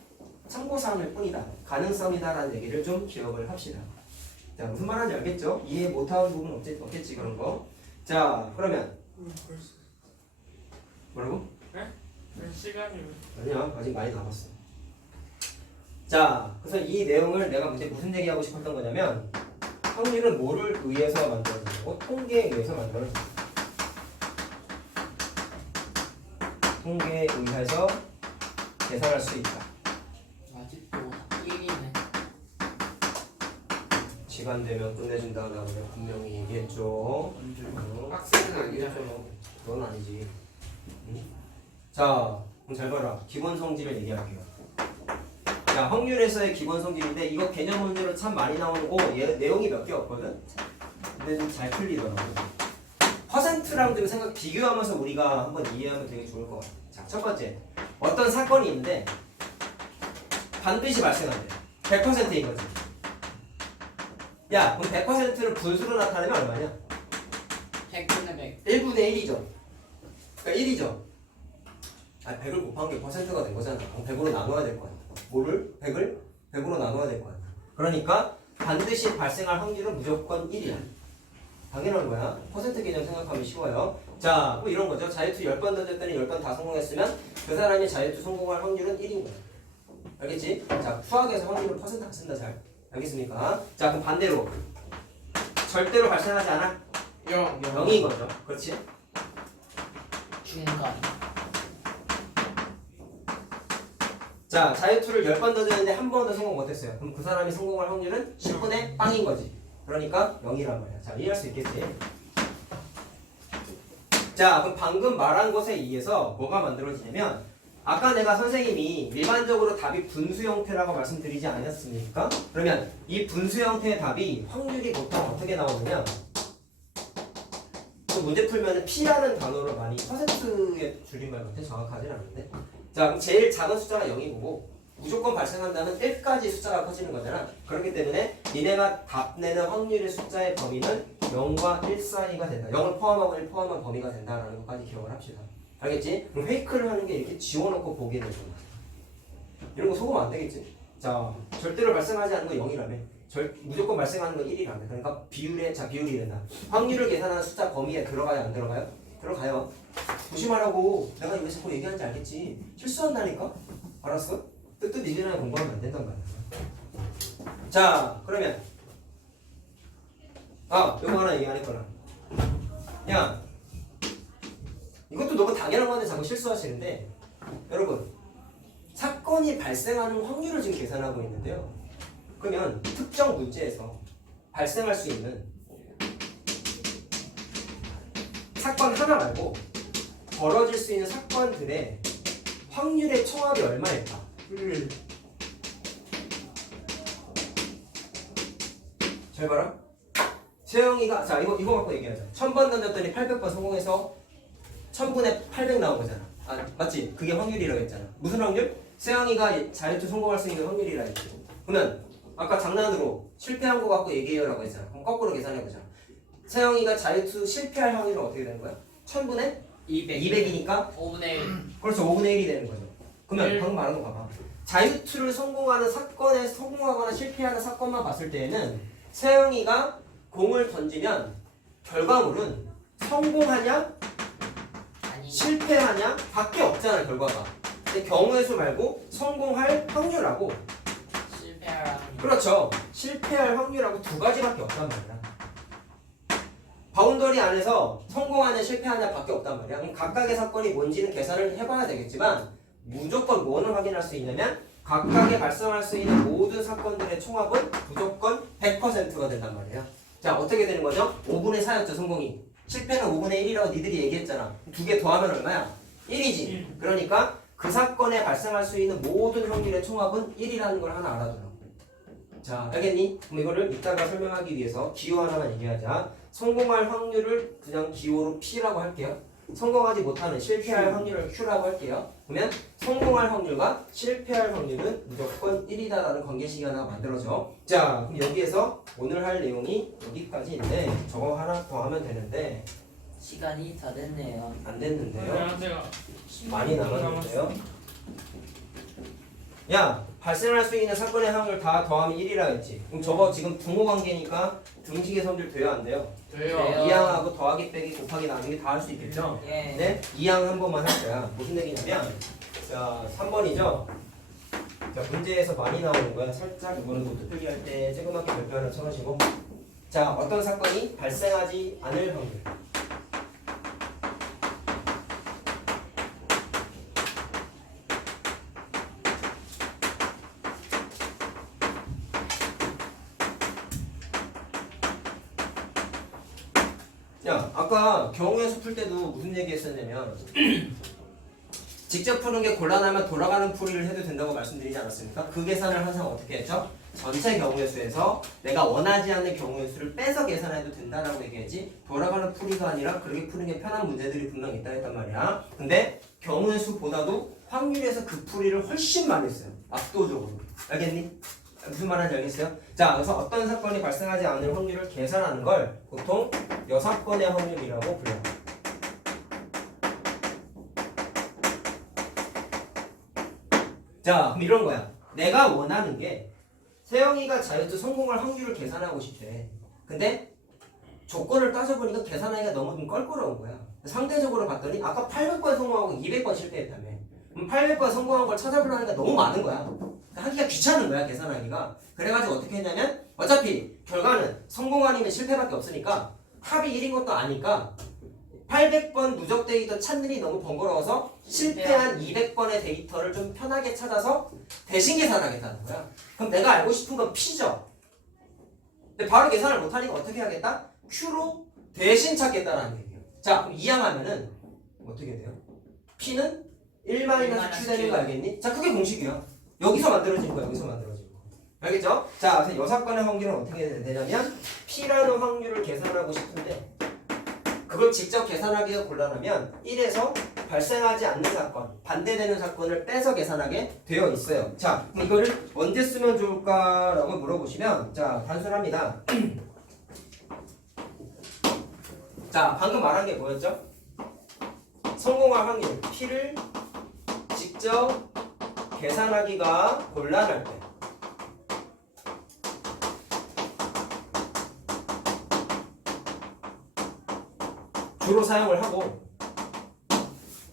참고사항일 뿐이다. 가능성이다라는 얘기를 좀 기억을 합시다. 자, 무슨 말 하는지 알겠죠? 이해 못하는 부분 없겠지 그런 거. 자, 그러면 뭐라고? 시간이 아니야, 아직 많이 남았어. 자, 그래서 이 내용을 내가 이제 무슨 얘기하고 싶었던 거냐면 확률은 뭐를 의해서 만들어지고 통계에 의해서 만들어집니다. 통계에 의해서 계산할 수 있다. 아직도 1이네. 시간 되면 끝내준다고 분명히 얘기했죠. 빡세는 아니잖아. 그건 아니지. 응? 자, 그럼 잘 봐라. 기본 성질을 얘기할게요. 자, 확률에서의 기본 성질인데 이거 개념 문제로 참 많이 나오고 얘 내용이 몇 개 없거든. 근데 좀 잘 풀리더라고. 퍼센트랑 좀 비교하면서 우리가 한번 이해하면 되게 좋을 것 같아. 자, 첫 번째 어떤 사건이 있는데 반드시 발생한대. 100%인 거지. 야, 그럼 100%를 분수로 나타내면 얼마냐? 100분의 100. 1분의 1이죠. 그러니까 1이죠. 아, 100을 곱한 게 퍼센트가 된 거잖아. 그럼 100으로 나눠야 될 거 아니야. 뭐를? 100을 100으로 나눠야 될 거 아니야. 그러니까 반드시 발생할 확률은 무조건 1이야. 당연한 거야. 퍼센트 개념 생각하면 쉬워요. 자, 뭐 이런 거죠. 자유투 10번 던졌더니 10번 다 성공했으면 그 사람이 자유투 성공할 확률은 1인 거야. 알겠지? 자, 수학에서 확률은 퍼센트 안 쓴다 잘. 알겠습니까? 자, 그럼 반대로 절대로 발생하지 않아? 0. 0인 거죠. 그렇지? 중간. 자, 자유투를 10번 던졌는데 한 번도 성공 못했어요. 그럼 그 사람이 성공할 확률은 10분의 빵인 거지. 그러니까 0이란 말이야. 자, 이해할 수 있겠지? 자, 그럼 방금 말한 것에 의해서 뭐가 만들어지냐면 아까 내가 선생님이 일반적으로 답이 분수 형태라고 말씀드리지 않았습니까? 그러면 이 분수 형태의 답이 확률이 보통 어떻게 나오느냐? 그 문제 풀면 P라는 단어로 많이 퍼센트의 줄임말 같아 정확하진 않은데 자 그럼 제일 작은 숫자가 0이고 무조건 발생한다면 1까지 숫자가 커지는 거잖아. 그렇기 때문에 니네가 답 내는 확률의 숫자의 범위는 0과 1 사이가 된다. 0을 포함하고 1 포함한 범위가 된다라는 것까지 기억을 합시다. 알겠지? 그럼 페이크를 하는 게 이렇게 지워놓고 보게 되는 거야. 이런 거 속으면 안 되겠지? 자, 절대로 발생하지 않는 건 0이라며. 무조건 발생하는 건 1이라며. 그러니까 비율이 된다. 확률을 계산하는 숫자 범위에 들어가요, 안 들어가요? 들어가요. 조심하라고. 내가 왜 자꾸 얘기하는지 알겠지? 실수한다니까? 알았어? 뜻도 미진하게 공부하면 안 된단 말이야. 자, 그러면 요거 하나 얘기 안 했거나. 야, 이것도 너무 당연한 건데 자꾸 실수하시는데 여러분 사건이 발생하는 확률을 지금 계산하고 있는데요. 그러면 특정 문제에서 발생할 수 있는 사건 하나 말고 벌어질 수 있는 사건들의 확률의 총합이 얼마일까? 잘 봐라. 세영이가 자 이거 갖고 얘기하자. 1000번 던졌더니 800번 성공해서 1000분의 800 나온 거잖아. 맞지? 그게 확률이라고 했잖아. 무슨 확률? 세영이가 자유투 성공할 수 있는 확률이라 했지. 그러면 아까 장난으로 실패한 거 갖고 얘기해요라고 했잖아. 그럼 거꾸로 계산해보자. 세영이가 자유투 실패할 확률은 어떻게 되는 거야? 1000분의 200이니까 5분의 1. 그렇죠. 5분의 1이 되는 거죠. 그러면 일. 방금 말한 거 봐봐. 자유투를 성공하는 사건에 성공하거나 실패하는 사건만 봤을 때에는 세영이가 공을 던지면 결과물은 성공하냐 아니. 실패하냐 밖에 없잖아 결과가. 근데 경우의 수 말고 성공할 확률하고 실패할 확률. 그렇죠. 실패할 확률하고 두 가지밖에 없단 말이야. 바운더리 안에서 성공하냐 실패하냐 밖에 없단 말이야. 그럼 각각의 사건이 뭔지는 계산을 해봐야 되겠지만 무조건 뭐를 확인할 수 있냐면 각각에 발생할 수 있는 모든 사건들의 총합은 무조건 100%가 된단 말이야. 자 어떻게 되는 거죠? 5분의 4였죠 성공이. 실패는 5분의 1이라고 니들이 얘기했잖아. 두 개 더하면 얼마야? 1이지. 그러니까 그 사건에 발생할 수 있는 모든 확률의 총합은 1이라는 걸 하나 알아두라고. 자 알겠니? 그럼 이거를 이따가 설명하기 위해서 기호 하나만 얘기하자. 성공할 확률을 그냥 기호로 P라고 할게요. 성공하지 못하는 실패할 확률을 Q라고 할게요. 그러면 성공할 확률과 실패할 확률은 무조건 1이다라는 관계식이 하나 만들어져. 자 그럼 여기에서 오늘 할 내용이 여기까지인데 저거 하나 더 하면 되는데 시간이 다 됐네요. 안 됐는데요. 안녕하세요. 많이 남았는데요. 야 발생할 수 있는 사건의 확률 다 더하면 1이라 했지. 그럼 저거 지금 부모 관계니까 등식의 성질 돼요 안 돼요? 돼요. 돼요. 2항하고 더하기 빼기 곱하기 나누기 다 할 수 있겠죠? 예. 네? 2항 한 번만 할 거야. 무슨 얘기냐면 자 3번이죠? 자 문제에서 많이 나오는 거야. 살짝 이거는 노트 필기할 때 조그맣게 별표 하나 쳐가지고 자 어떤 사건이 발생하지 않을 확률. 야, 아까 경우의 수 풀 때도 무슨 얘기 했었냐면 직접 푸는 게 곤란하면 돌아가는 풀이를 해도 된다고 말씀드리지 않았습니까? 그 계산을 항상 어떻게 했죠? 전체 경우의 수에서 내가 원하지 않는 경우의 수를 빼서 계산해도 된다라고 얘기했지 돌아가는 풀이가 아니라 그렇게 푸는 게 편한 문제들이 분명 있다 했단 말이야. 근데 경우의 수보다도 확률에서 그 풀이를 훨씬 많이 했어요. 압도적으로. 알겠니? 무슨 말인지 알겠어요? 자, 그래서 어떤 사건이 발생하지 않을 확률을 계산하는 걸 보통 여사건의 확률이라고 불러요. 자, 그럼 이런 거야. 내가 원하는 게 세영이가 자유투 성공할 확률을 계산하고 싶대. 근데 조건을 따져보니까 계산하기가 너무 좀 껄끄러운 거야. 상대적으로 봤더니 아까 800번 성공하고 200번 실패했다며. 그럼 800번 성공한 걸 찾아보려니까 너무 많은 거야. 그러니까 하기가 귀찮은 거야, 계산하기가. 그래가지고 어떻게 했냐면 어차피 결과는 성공 아니면 실패밖에 없으니까 합이 1인 것도 아니까 800번 누적 데이터 찾는 일이 너무 번거로워서 실패한 200번의 데이터를 좀 편하게 찾아서 대신 계산하겠다는 거야. 그럼 내가 알고 싶은 건 P죠. 근데 바로 계산을 못하니까 어떻게 하겠다? Q로 대신 찾겠다라는 얘기예요. 자, 그럼 이항하면은 어떻게 돼요? P는 1-Q 되는 거 알겠니? 자, 그게 공식이야. 여기서 만들어진 거야. 여기서 만들어진 거. 알겠죠? 자, 그래서 6건의 확률은 어떻게 되냐면 P라는 확률을 계산하고 싶은데 그걸 직접 계산하기가 곤란하면 1에서 발생하지 않는 사건, 반대되는 사건을 빼서 계산하게 되어 있어요. 자, 그럼 이거를 언제 쓰면 좋을까라고 물어보시면 자, 단순합니다. 자, 방금 말한 게 뭐였죠? 성공할 확률 P를 직접 계산하기가 곤란할 때 주로 사용을 하고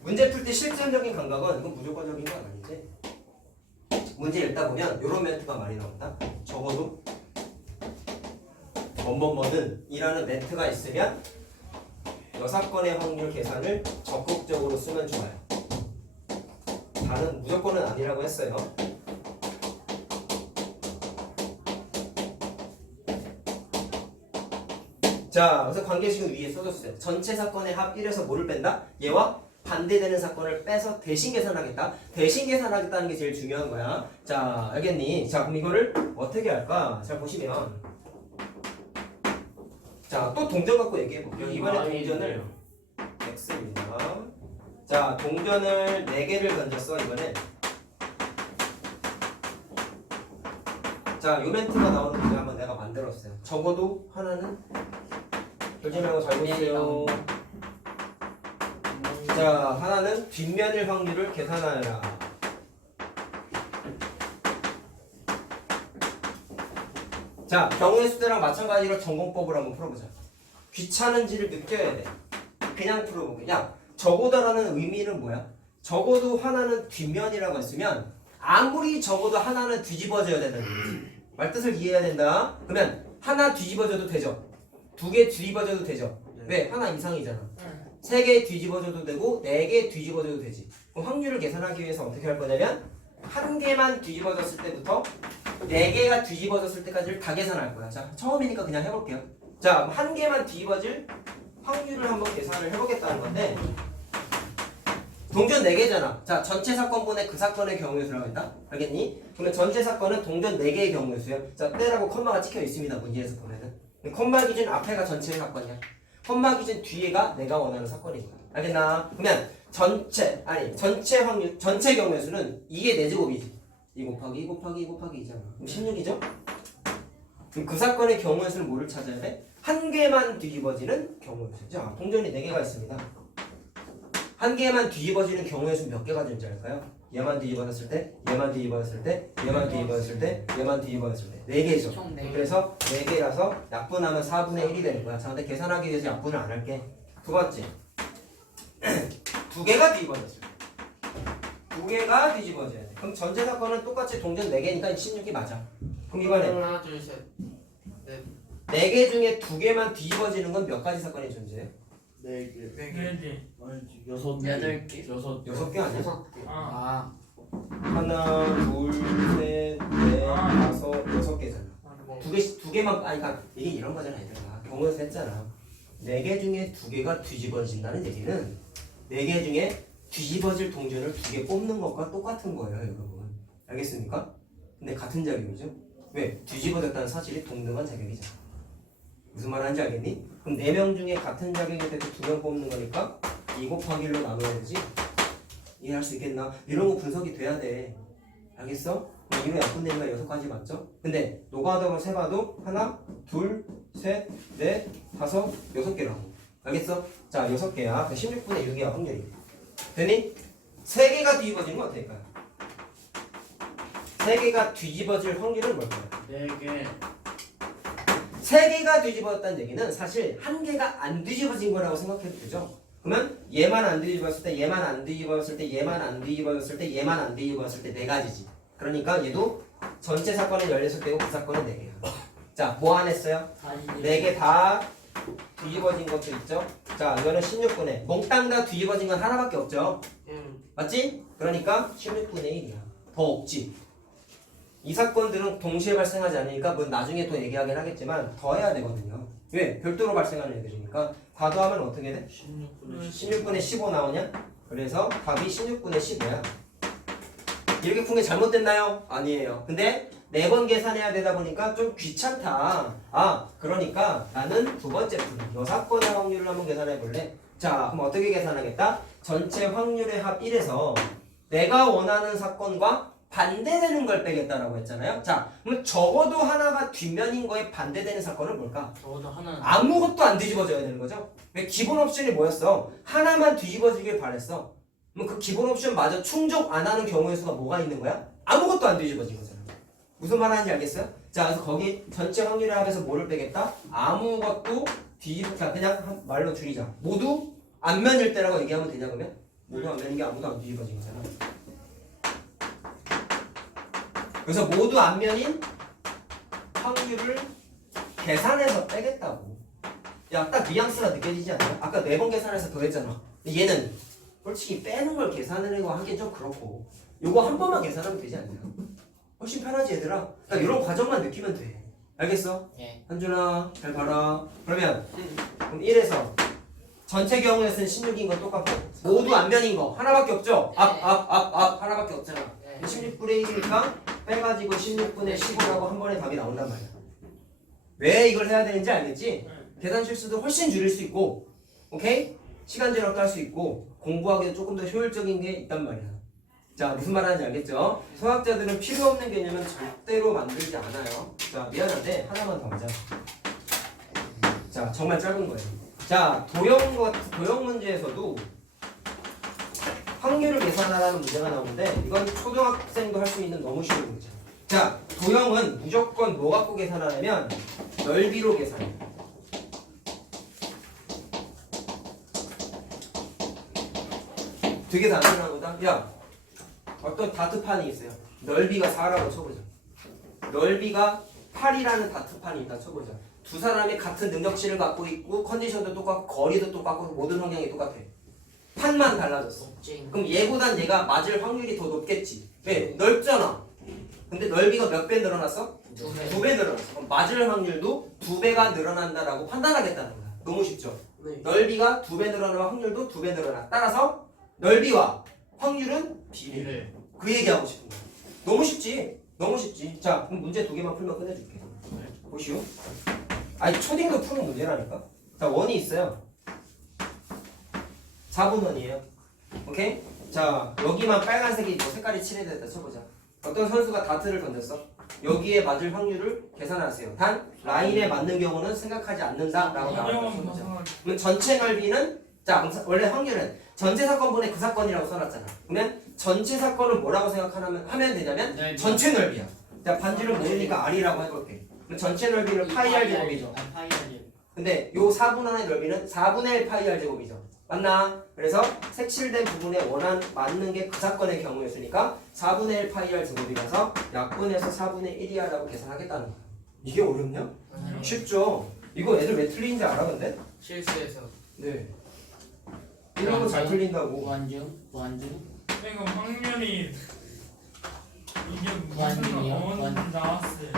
문제 풀 때 실질적인 감각은 이건 무조건적인 건 아니지. 문제 읽다 보면 이런 멘트가 많이 나온다. 적어도 뭐뭐뭐는 이라는 멘트가 있으면 6건의 확률 계산을 적극적으로 쓰면 좋아요. 다는 무조건은 아니라고 했어요. 자, 그래서 관계식은 위에 써줬어요. 전체 사건의 합 1에서 뭐를 뺀다? 얘와 반대되는 사건을 빼서 대신 계산하겠다. 대신 계산하겠다는 게 제일 중요한 거야. 자, 알겠니? 자, 그럼 이거를 어떻게 할까? 잘 보시면 자, 또 동전 갖고 얘기해 볼게요. 이번에 동전을 X입니다. 자, 동전을 4개를 던졌어, 이번에. 자, 요 멘트가 나오는 문제 한번 내가 만들었어요. 적어도 하나는 결제 말고 잘 보세요. 자, 하나는 뒷면일 확률을 계산하여라. 자, 경우의 수대랑 마찬가지로 전공법을 한번 풀어보자. 귀찮은지를 느껴야 돼. 그냥 풀어보게. 야, 적어도라는 의미는 뭐야? 적어도 하나는 뒷면이라고 했으면 아무리 적어도 하나는 뒤집어져야 된다는 얘기지. 말뜻을 이해해야 된다. 그러면 하나 뒤집어져도 되죠. 2개 뒤집어져도 되죠. 왜? 하나 이상이잖아. 3개 뒤집어져도 되고 4개 뒤집어져도 되지. 그럼 확률을 계산하기 위해서 어떻게 할 거냐면 한 개만 뒤집어졌을 때부터 4개가 뒤집어졌을 때까지를 다 계산할 거야. 자, 처음이니까 그냥 해볼게요. 자, 한 개만 뒤집어질 확률을 한번 계산을 해보겠다는 건데 동전 4개잖아. 자, 전체 사건분의 그 사건의 경우의 수라고 했다. 알겠니? 그러면 전체 사건은 동전 4개의 경우의 수야. 자, 때라고 컴마가 찍혀 있습니다. 문제에서 보면은. 컴마 기준 앞에가 전체 사건이야. 컴마 기준 뒤에가 내가 원하는 사건인 거야. 알겠나? 그러면 전체 확률, 전체 경우의 수는 이게 4제곱이지. 2 곱하기 2 곱하기 2 곱하기 2잖아. 그럼 16이죠? 그럼 그 사건의 경우의 수는 뭐를 찾아야 돼? 한 개만 뒤집어지는 경우의 수. 자, 동전이 4개가 있습니다. 한 개만 뒤집어지는 경우의 수 몇 개가 존재할까요? 얘만 뒤집어졌을 때, 얘만 뒤집어졌을 때, 얘만 뒤집어졌을 때, 얘만 뒤집어졌을 때 4개죠. 총 4개. 그래서 4개라서 약분하면 4분의 1이 되는 거야. 자, 근데 계산하기 위해서 약분을 안 할게. 두 번째 2개가 뒤집어졌을 때 2개가 뒤집어져야 돼. 그럼 전체 사건은 똑같이 동전 4개니까 16이 맞아. 그럼 이번에 하나 둘셋 4개 중에 2개만 뒤집어지는 건 몇 가지 사건이 존재해? 4개. 4개. 아니 6개. 8개. 6개 아니야? 아. 하나, 둘, 셋, 넷, 다섯, 6개잖아. 두 개만, 아니, 그러니까 이게 이런 거잖아, 얘들아. 경우에서 했잖아. 4개 중에 2개가 뒤집어진다는 얘기는 4개 중에 뒤집어질 동전을 2개 뽑는 것과 똑같은 거예요, 여러분. 알겠습니까? 근데 같은 작용이죠. 왜? 뒤집어졌다는 사실이 동등한 작용이잖아. 무슨 말 하는지 알겠니? 그럼 4명 중에 같은 작용일 때도 2명 뽑는 거니까 2 곱하기 1로 나눠야 되지? 이해할 수 있겠나? 이런 거 분석이 돼야 돼. 알겠어? 2로 약분되니까 6가지 맞죠? 근데 노가다가 세봐도 하나, 둘, 셋, 넷, 다섯, 6개라고. 알겠어? 자, 6개야. 16분의 6이야, 확률이. 되니? 3개가 뒤집어지는 건 어떨까요? 3개가 뒤집어질 확률은 뭘까요? 4개. 3개가 뒤집어졌다는 얘기는 사실 1개가 안 뒤집어진 거라고 생각해도 되죠. 그러면 얘만 안 뒤집어졌을 때, 얘만 안 뒤집어졌을 때, 얘만 안 뒤집어졌을 때, 얘만 안 뒤집어졌을 때 4가지지. 그러니까 얘도 전체 사건은 16개고 그 사건은 4개야. 자, 뭐 안 했어요? 4개 다 뒤집어진 것도 있죠. 자, 이거는 16분의 몽땅 다 뒤집어진 건 하나밖에 없죠. 맞지? 그러니까 16분의 1이야. 더 없지. 이 사건들은 동시에 발생하지 않으니까 뭐 나중에 또 얘기하긴 하겠지만 더 해야 되거든요. 왜? 별도로 발생하는 애들이니까 다 더하면 어떻게 돼? 16분의 15 나오냐? 그래서 답이 16분의 15야. 이렇게 푼 게 잘못됐나요? 아니에요. 근데 4번 계산해야 되다 보니까 좀 귀찮다. 아, 그러니까 나는 두 번째 푸는 요 사건의 확률을 한번 계산해 볼래? 자, 그럼 어떻게 계산하겠다? 전체 확률의 합 1에서 내가 원하는 사건과 반대되는 걸 빼겠다라고 했잖아요. 자, 그럼 적어도 하나가 뒷면인 거에 반대되는 사건은 뭘까? 적어도 하나는 아무것도 안 뒤집어져야 되는 거죠. 왜? 기본 옵션이 뭐였어? 하나만 뒤집어지길 바랬어. 그럼 그 기본 옵션마저 충족 안 하는 경우의 수가 뭐가 있는 거야? 아무것도 안 뒤집어진 거잖아. 무슨 말 하는지 알겠어요? 자, 그래서 거기 전체 확률의 합에서 뭐를 빼겠다? 아무것도 자, 그냥 말로 줄이자. 모두 앞면일 때라고 얘기하면 되냐 그러면? 모두 앞면인 게 아무도 안 뒤집어진 거잖아. 그래서 모두 앞면인 확률을 계산해서 빼겠다고. 야, 딱 뉘앙스가 느껴지지 않아요? 아까 4번 계산해서 더 했잖아. 근데 얘는 솔직히 빼는 걸 계산하려고 하긴 좀 그렇고 요거 한 번만 계산하면 되지 않나요? 훨씬 편하지 얘들아. 그러니까 이런 과정만 느끼면 돼. 알겠어? 예. 한준아 잘 봐라. 그러면 그럼 1에서 전체 경우에서는 16인 건 똑같고 모두 앞면인 거 하나밖에 없죠? 앞 하나밖에 없잖아. 16분의 1이니까 빼가지고 16분의 15라고 한 번에 답이 나온단 말이야. 왜 이걸 해야 되는지 알겠지? 계산 실수도 훨씬 줄일 수 있고, 오케이? 시간 절약도 할 수 있고 공부하기도 조금 더 효율적인 게 있단 말이야. 자, 무슨 말 하는지 알겠죠? 수학자들은 필요 없는 개념은 절대로 만들지 않아요. 자, 미안한데 하나만 더 하자. 자, 정말 짧은 거예요. 자, 도형 문제에서도 확률을 계산하라는 문제가 나오는데 이건 초등학생도 할 수 있는 너무 쉬운 문제. 자, 도형은 무조건 뭐 갖고 계산하냐면 넓이로 계산해. 되게 단순한 거다. 야, 어떤 다트판이 있어요. 넓이가 4라고 쳐보자. 넓이가 8이라는 다트판이 있다 쳐보자. 두 사람이 같은 능력치를 갖고 있고 컨디션도 똑같고 거리도 똑같고 모든 환경이 똑같아. 판만 달라졌어. 그럼 얘보단 얘가 맞을 확률이 더 높겠지. 왜? 넓잖아. 근데 넓이가 몇 배 늘어났어? 2배 늘어났어. 그럼 맞을 확률도 2배가 늘어난다라고 판단하겠다는 거야. 너무 쉽죠? 네. 넓이가 2배 늘어나면 확률도 2배 늘어나. 따라서 넓이와 확률은 비례. 그 얘기하고 싶은 거야. 너무 쉽지? 너무 쉽지. 자, 그럼 문제 2개만 풀면 끝내줄게. 보시오. 아니, 초딩도 푸는 문제라니까. 자, 원이 있어요. 4분 원이에요. 오케이? 자, 여기만 빨간색이 뭐 색깔이 칠해졌다 쳐보자. 어떤 선수가 다트를 던졌어. 여기에 맞을 확률을 계산하세요. 단 라인에 맞는 경우는 생각하지 않는다라고 나왔다 쳐보자. 그럼 전체 넓이는 자, 원래 확률은 전체 사건분의 그 사건이라고 써놨잖아. 그러면 전체 사건은 뭐라고 하면 되냐면 넓이. 전체 넓이야. 자, 반지를 모르니까 R이라고 해볼게. 그럼 전체 넓이는 파이 R 제곱이죠. 파이 R 제곱. 근데 요 4분원의 넓이는 4분의 1 파이 R 제곱이죠. 맞나? 그래서 색칠된 부분에 맞는 게 그 사건의 경우였으니까 4분의 1 파이 R 제곱이라서 약분해서 4분의 1이야 라고 계산하겠다는 거야. 이게 어렵냐? 쉽죠? 이거 애들 왜 틀리는지 알아 근데? 실수해서. 네. 이런 거 잘 틀린다고. 무한중. 이거 확률이 이게 완전히요? 무슨 원 나왔어요.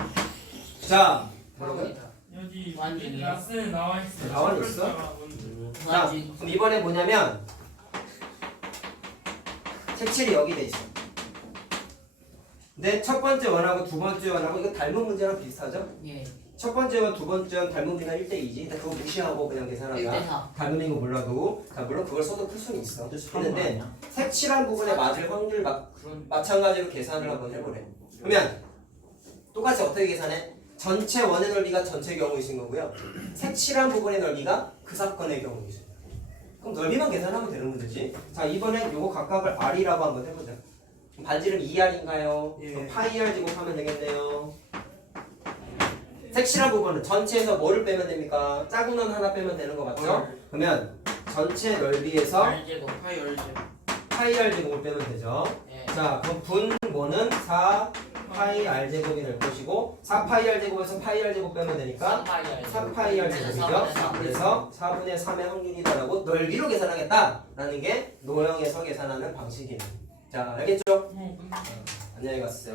자, 뭐라고요? 여기 완전히요? 나스에 나와 있어요. 나와 있어? 숫자가 뭔지. 자, 그럼 이번에 뭐냐면 색칠이 여기 돼 있어. 근데 첫 번째 원하고 두 번째 원하고 이거 닮은 문제랑 비슷하죠? 예. 첫 번째 원, 두 번째 원 닮은 문제가 1대2지. 그거 무시하고 그냥 계산하자. 1대4. 닮은 거 몰라도. 자, 물론 그걸 써도 풀 수는 있어. 근데 했는데 색칠한 부분에 맞을 확률 그런 마찬가지로 계산을 한번 해보래. 그러면 똑같이 어떻게 계산해? 전체 원의 넓이가 전체 경우이신 거고요. 색칠한 부분의 넓이가 그 사건의 경우이신 거예요. 그럼 넓이만 계산하면 되는 문제지. 자, 이번엔 요거 각각을 R이라고 한번 해보자. 반지름 2R인가요? 예. 그럼 파이 R 제곱하면 되겠네요. 색칠한 부분은 전체에서 뭐를 빼면 됩니까? 작은 원 하나 빼면 되는 거 맞죠? 그러면 전체 넓이에서 R제곱. 파이 열제. 파이 r 제곱을 빼면 되죠. 예. 자, 그럼 분모는 4 파이 r 제곱이 될 것이고 4 파이 r 제곱에서 파이 r 제곱 빼면 되니까 3 파이 r 제곱이죠. 그래서 4분의 3의 확률이다라고 넓이로 계산하겠다라는 게 노형에서 계산하는 방식입니다. 자, 알겠죠? 뭐, 안녕히 가세요.